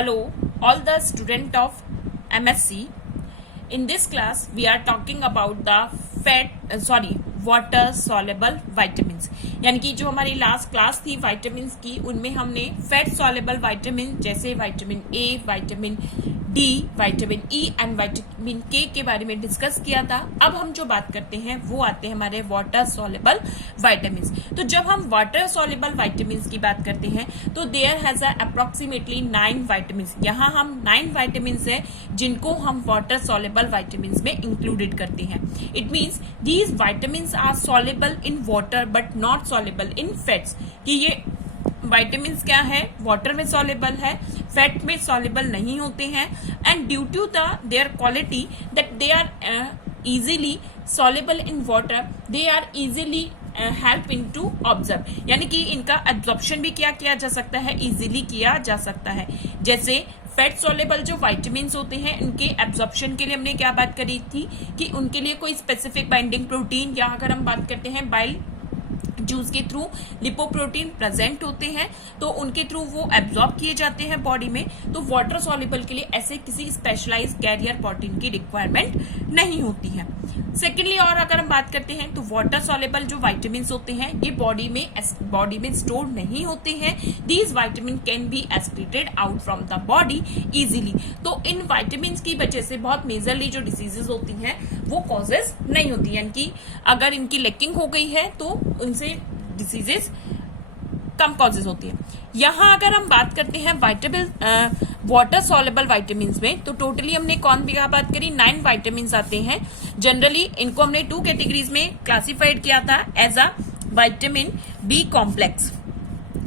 Hello, all the student of MSc. In this class, we are talking about the water soluble vitamins. यानी कि जो हमारी last class थी vitamins की, उनमें हमने फैट सॉल्युबल विटामिन जैसे vitamin A, vitamin D, vitamin E and vitamin के बारे में डिस्कस किया था. अब हम जो बात करते हैं वो आते हैं हमारे वाटर सॉल्युबल विटामिन्स. तो जब हम वाटर सॉल्युबल विटामिन्स की बात करते हैं तो देयर हैज अप्रोक्सीमेटली 9 विटामिन्स. यहाँ हम 9 विटामिन्स है जिनको हम वाटर सॉल्युबल विटामिन्स में इंक्लूडेड करते हैं. It means these vitamins are soluble in water but not soluble in fats. कि ये विटामिन्स क्या है, वाटर में सॉल्युबल है, फैट में सॉल्युबल नहीं होते हैं. And due to their quality that they are easily soluble in water, they are easily help in to observe. यानी कि इनका एब्जॉर्प्शन भी क्या किया जा सकता है, इजीली किया जा सकता है. जैसे फैट सॉल्युबल जो विटामिन्स होते हैं उनके एब्जॉर्प्शन के लिए हमने क्या बात करी थी कि उनके लिए कोई स्पेसिफिक बाइंडिंग प्रोटीन, या अगर हम बात करते हैं बाइल जूस के थ्रू लिपोप्रोटीन प्रेजेंट होते हैं तो उनके थ्रू वो एब्जॉर्ब किए जाते हैं बॉडी में. तो वाटर सॉल्युबल के लिए ऐसे किसी स्पेशलाइज्ड कैरियर प्रोटीन की रिक्वायरमेंट नहीं होती है. सेकेंडली और अगर हम बात करते हैं तो वाटर सॉल्युबल जो विटामिन्स होते हैं ये बॉडी में स्टोर नहीं होते हैं. These vitamin can be excreted out from the body easily. तो इन विटामिन्स की वजह से बहुत मेजरली जो डिसीजेज होती हैं वो कॉजेज नहीं होती. यानी कि अगर इनकी लैकिंग हो गई है तो उनसे डिसीजेस कम कॉजेज होती है. यहाँ अगर हम बात करते हैं वाटर सॉल्युबल विटामिन्स में तो टोटली हमने कौन भी बात करी, 9 विटामिन्स आते हैं. जनरली इनको हमने 2 कैटेगरीज में क्लासिफाइड किया था as a vitamin B complex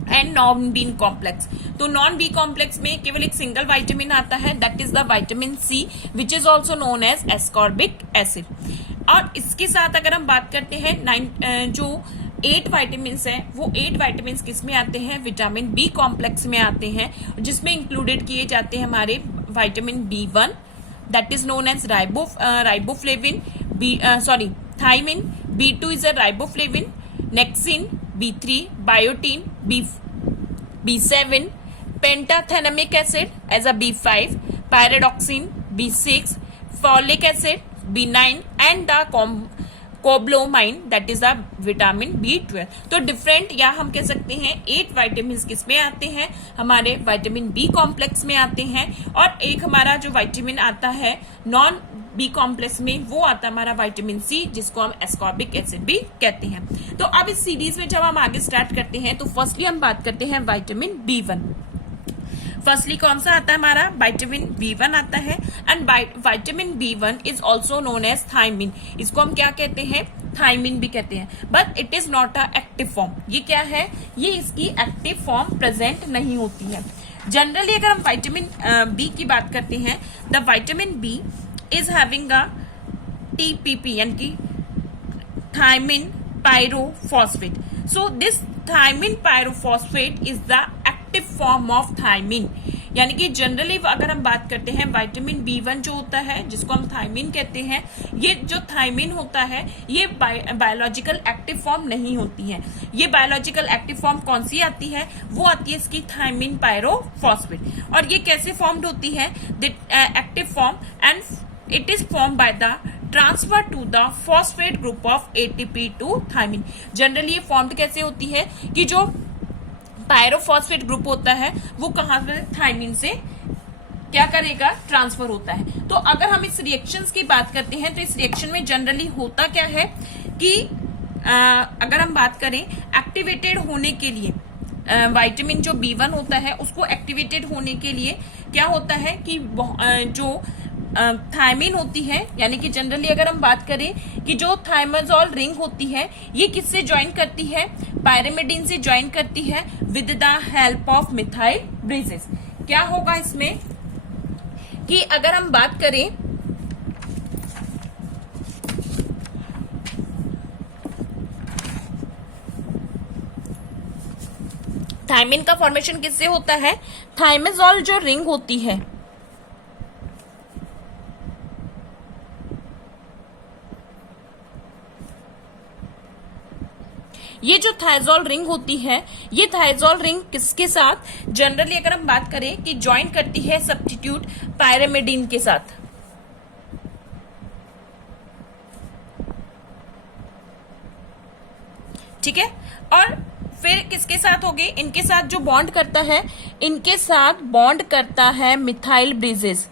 and non B complex. तो नॉन बी कॉम्प्लेक्स में केवल एक सिंगल विटामिन आता है, that is the vitamin C which is also known as ascorbic acid. और इसके साथ अगर हम बात करते हैं जो 8 विटामिन्स हैं वो 8 विटामिन्स किस में आते हैं, विटामिन बी कॉम्प्लेक्स में आते हैं, जिसमें इंक्लूडेड किए जाते हैं हमारे vitamin B1 that is known as riboflavin, thiamine. B2 is a riboflavin, niacin, B3 biotin, B7 pantothenic acid as a B5, pyridoxine B6, folic acid B9 and the cobalamin that is the vitamin B12. तो different या हम कह सकते हैं 8 vitamin किस में आते हैं, हमारे विटामिन बी कॉम्प्लेक्स में आते हैं. और एक हमारा जो विटामिन आता है नॉन बी कॉम्प्लेक्स में वो आता है हमारा विटामिन सी, जिसको हम एस्कॉर्बिक एसिड भी कहते हैं. तो अब इस सीरीज में जब हम आगे स्टार्ट करते हैं तो फर्स्टली हम बात करते हैं विटामिन B1. फर्स्टली कौन सा आता है, हमारा विटामिन B1 आता है. And vitamin B1 is also known as thiamine. इसको हम क्या कहते हैं, थायमिन भी कहते हैं, but it is not a active form. ये क्या है, ये इसकी एक्टिव फॉर्म प्रेजेंट नहीं होती है. जनरली अगर हम विटामिन बी की बात करते हैं, the vitamin B is having a TPP यानी कि thiamine pyrophosphate. So this thiamine pyrophosphate is the active form of thiamine. यानी कि जनरली अगर हम बात करते हैं विटामिन B1 जो होता है जिसको हम थायमिन कहते हैं, ये जो थायमिन होता है ये बायोलॉजिकल एक्टिव फॉर्म नहीं होती है. ये बायोलॉजिकल एक्टिव फॉर्म कौन सी आती है, वो आती है इसकी थायमिन पायरोफॉस्फेट. और ये कैसे फॉर्म्ड होती है, active form, and it is form by the transfer to the phosphate group of ATP to thiamine. Generally ये फॉर्म्ड कैसे होती है कि जो पायरोफॉस्फेट ग्रुप होता है वो कहां से, थायमिन से क्या करेगा, ट्रांसफर होता है. तो अगर हम इस रिएक्शंस की बात करते हैं तो इस रिएक्शन में जनरली होता क्या है कि अगर हम बात करें एक्टिवेटेड होने के लिए विटामिन जो B1 होता है उसको एक्टिवेटेड होने के लिए क्या होता है कि जो थायमिन होती है, यानी कि जनरली अगर हम बात करें कि जो थायमाजोल रिंग होती है ये किससे ज्वाइन करती है, पायरिमिडीन से ज्वाइन करती है with the help of methyl bridges. क्या होगा इसमें कि अगर हम बात करें थायमिन का फॉर्मेशन किससे होता है, थायमाजोल जो रिंग होती है ये जो थायजोल रिंग होती है, ये थायजोल रिंग किसके साथ जनरली अगर हम बात करें कि ज्वाइन करती है सब्स्टिट्यूट पायरिमिडीन के साथ। ठीक है, और फिर किसके साथ होगी, इनके साथ जो बॉन्ड करता है, इनके साथ बॉन्ड करता है मिथाइल ब्रिजेस।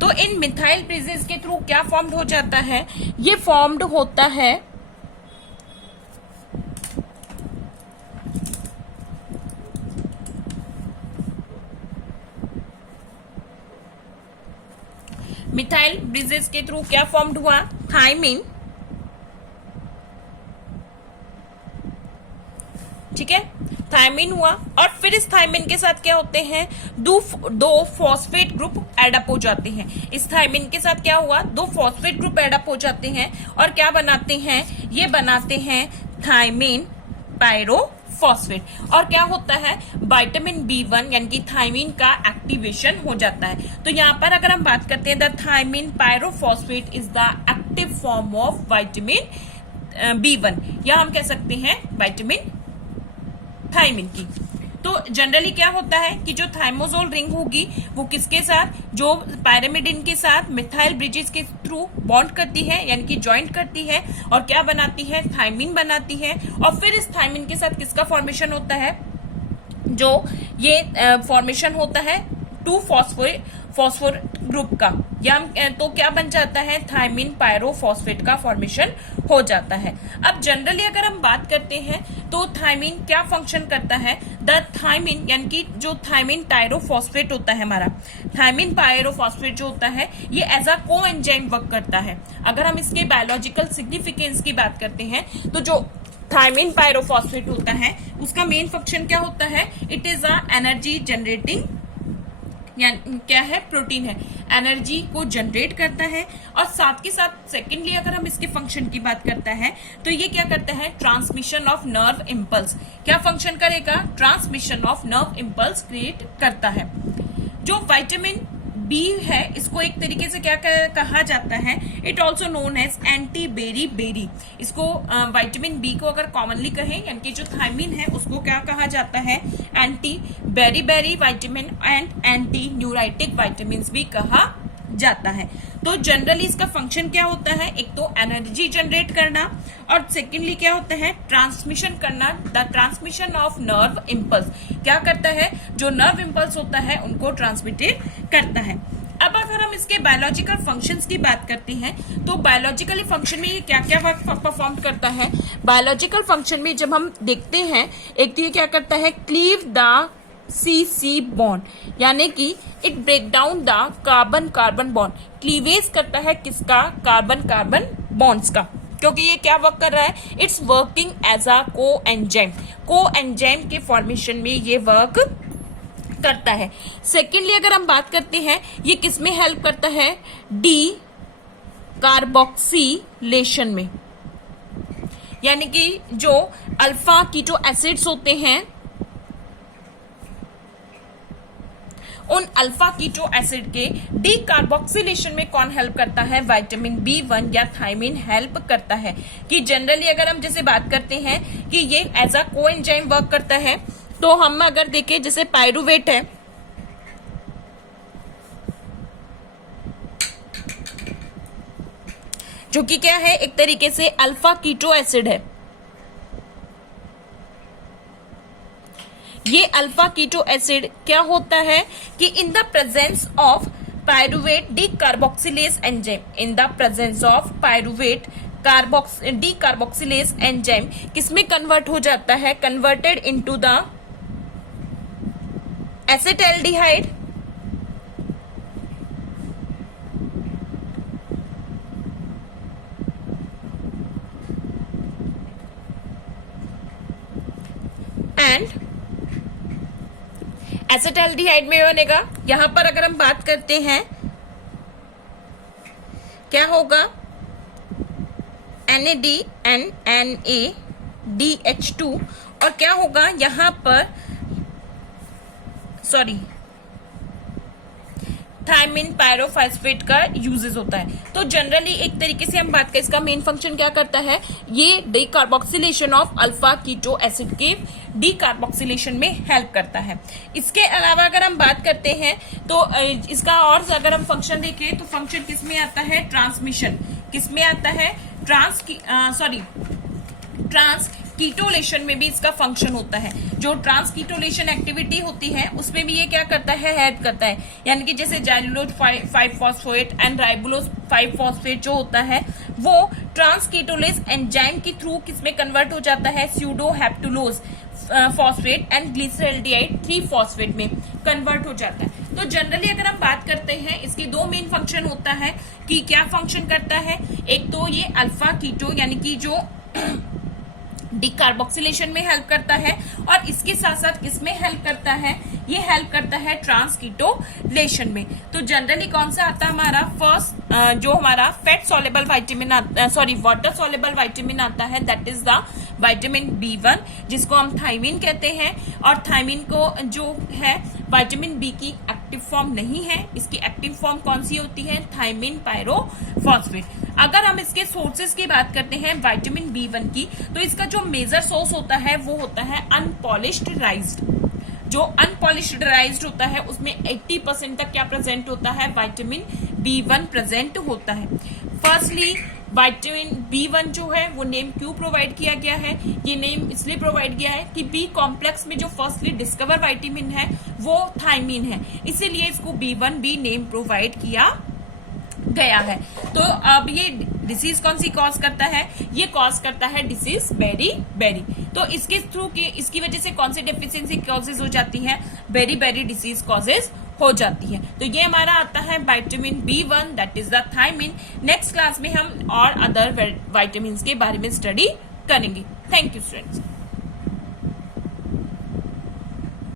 तो इन मिथाइल ब्रिजेस के थ्रू क्या फॉर्म्ड हो जाता है, ये फॉर्म्ड होता है मिथाइल ब्रिजेस के थ्रू क्या फॉर्म्ड हुआ, थायमिन। ठीक है, थायमिन हुआ, और फिर इस थायमिन के साथ क्या होते हैं, दो फॉस्फेट ग्रुप एडअप हो जाते हैं। इस थायमिन के साथ क्या हुआ, दो फॉस्फेट ग्रुप एडअप हो जाते हैं, और क्या बनाते हैं, ये बनाते हैं थायमिन पायरोफॉस्फेट। और क्या होता है, विटामिन B1 यानी कि थायमिन का एक्टिवेशन हो जाता है। तो यहाँ पर अगर हम बात करते हैं, the thiamine pyrophosphate is the active form of vitamin B1, या हम कह सकते हैं विटामिन थायमिन की। तो जनरली क्या होता है कि जो थाइमोजोल रिंग होगी वो किसके साथ, जो पायरिमिडीन के साथ मिथाइल ब्रिजेस के थ्रू बॉन्ड करती है, यानी कि ज्वाइंट करती है, और क्या बनाती है, थायमिन बनाती है। और फिर इस थायमिन के साथ किसका फॉर्मेशन होता है, जो ये फॉर्मेशन होता है 2 फॉस्फोर ग्रुप का, या तो क्या बन जाता है, थायमिन पायरोफॉस्फेट का फॉर्मेशन हो जाता है। अब जनरली अगर हम बात करते हैं तो थायमिन क्या फंक्शन करता है, द थायमिन यानी कि जो थायमिन टायरोफॉस्फेट होता है हमारा, थायमिन पायरोफॉस्फेट जो होता है, ये एज अ को एंजाइम वर्क करता है। अगर हम इसके बायोलॉजिकल सिग्निफिकेंस की बात करते हैं तो जो थायमिन पायरोफॉस्फेट होता है उसका मेन फंक्शन क्या होता है, it is a energy generating, क्या है, प्रोटीन है, एनर्जी को जनरेट करता है। और साथ के साथ सेकेंडली अगर हम इसके फंक्शन की बात करते हैं तो ये क्या करता है, ट्रांसमिशन ऑफ नर्व इम्पल्स। क्या फंक्शन करेगा, transmission of nerve impulse create करता है। जो विटामिन बी है, इसको एक तरीके से क्या कहा जाता है, it also known as anti berry berry. इसको विटामिन बी को अगर कॉमनली कहें, यानी कि जो थायमिन है उसको क्या कहा जाता है, anti berry beri vitamin and anti neuritic vitamin भी कहा जाता है। तो जनरली इसका फंक्शन क्या होता है, एक तो एनर्जी जनरेट करना, और सेकेंडली क्या होता है, ट्रांसमिशन करना, the transmission of nerve impulse. क्या करता है, जो नर्व इम्पल्स होता है उनको ट्रांसमिटेड करता है। अब अगर हम इसके बायोलॉजिकल फंक्शंस की बात करते हैं तो बायोलॉजिकल फंक्शन में ये क्या क्या वर्क परफॉर्म करता है, बायोलॉजिकल फंक्शन में जब हम देखते हैं, एक तो ये क्या करता है, क्लीव द CC बॉन्ड, यानी कि it break down the carbon carbon bond. Cleavage करता है किसका, कार्बन कार्बन बॉन्ड्स का, क्योंकि ये क्या वर्क कर रहा है, इट्स वर्किंग एज अ को एंजाइम के फॉर्मेशन में ये वर्क करता है। सेकेंडली अगर हम बात करते हैं, ये किस में हेल्प करता है, डी कार्बोक्सिलेशन में, यानी कि जो अल्फा कीटो एसिड्स होते हैं, उन अल्फा कीटो एसिड के डीकार्बोक्सिलेशन में कौन हेल्प करता है, विटामिन B1 या थायमिन हेल्प करता है। कि जनरली अगर हम जैसे बात करते हैं कि ये एज अ कोएंजाइम वर्क करता है, तो हम अगर देखें जैसे पायरुवेट है, जो कि क्या है, एक तरीके से अल्फा कीटो एसिड है। ये अल्फा कीटो एसिड क्या होता है कि in the presence of pyruvate decarboxylase enzyme, in the presence of pyruvate decarboxylase enzyme किसमें कन्वर्ट हो जाता है, converted into the acetaldehyde, and acetaldehyde में बनेगा। यहां पर अगर हम बात करते हैं क्या होगा, NADNADH2, और क्या होगा यहां पर, सॉरी, थायमिन पायरोफॉस्फेट का यूजेस होता है। तो जनरली एक तरीके से हम बात करें, इसका मेन फंक्शन क्या करता है, ये decarboxylation of alpha keto acid के डीकार्बोक्सिलेशन में हेल्प करता है। इसके अलावा अगर हम बात करते हैं तो इसका और अगर हम फंक्शन देखें तो फंक्शन किसमें आता है, ट्रांसमिशन किसमें आता है, ट्रांस कीटोलेशन में भी इसका फंक्शन होता है। जो ट्रांस कीटोलेशन एक्टिविटी होती है उसमें भी ये क्या करता है, हेल्प करता है। यानी कि जैसे xylulose 5 phosphate and ribulose 5 phosphate जो होता है वो ट्रांस कीटोलेज एंजाइम के थ्रू किसमें कन्वर्ट हो जाता है, sedoheptulose phosphate and glyceraldehyde 3 phosphate में कन्वर्ट हो जाता है। तो जनरली अगर हम बात करते हैं इसके दो मेन फंक्शन होता है कि क्या फंक्शन करता है, एक तो ये अल्फा कीटो यानी कि जो डीकार्बोक्सिलेशन में हेल्प करता है और इसके साथ साथ किसमें हेल्प करता है, ये हेल्प करता है ट्रांसकीटोलेशन में। तो जनरली कौन सा आता है हमारा, फर्स्ट जो हमारा fat soluble vitamin water soluble vitamin आता है, that is the vitamin B1 जिसको हम थायमिन कहते हैं। और थायमिन को जो है विटामिन बी की एक्टिव फॉर्म नहीं है, इसकी एक्टिव फॉर्म कौन सी होती है, थायमिन पायरोफॉस्फेट। अगर हम इसके सोर्सेज की बात करते हैं विटामिन B1 की, तो इसका जो मेजर सोर्स होता है वो होता है अनपॉलिश्ड राइस्ड। जो अनपॉलिश्ड राइस्ड होता है उसमें 80% तक क्या प्रेजेंट होता है, विटामिन B1 प्रेजेंट होता है। फर्स्टली विटामिन B1 जो है वो नेम क्यों प्रोवाइड किया गया है, ये नेम इसलिए प्रोवाइड किया है कि बी कॉम्प्लेक्स में जो फर्स्टली डिस्कवर विटामिन है वो थायमिन है, इसीलिए इसको B1 भी नेम प्रोवाइड किया गया है। तो अब ये डिसीज कौन सी कॉज करता है, ये कॉज करता है डिसीज बेरी। तो इसके थ्रू की इसकी वजह से कौन सी डेफिशिएंसी कॉजेज हो जाती है, बेरी डिसीज कॉजेज हो जाती है। तो ये हमारा आता है vitamin B1 that is the thiamine. Next class में हम और अदर विटामिन के बारे में स्टडी करेंगे। Thank you students.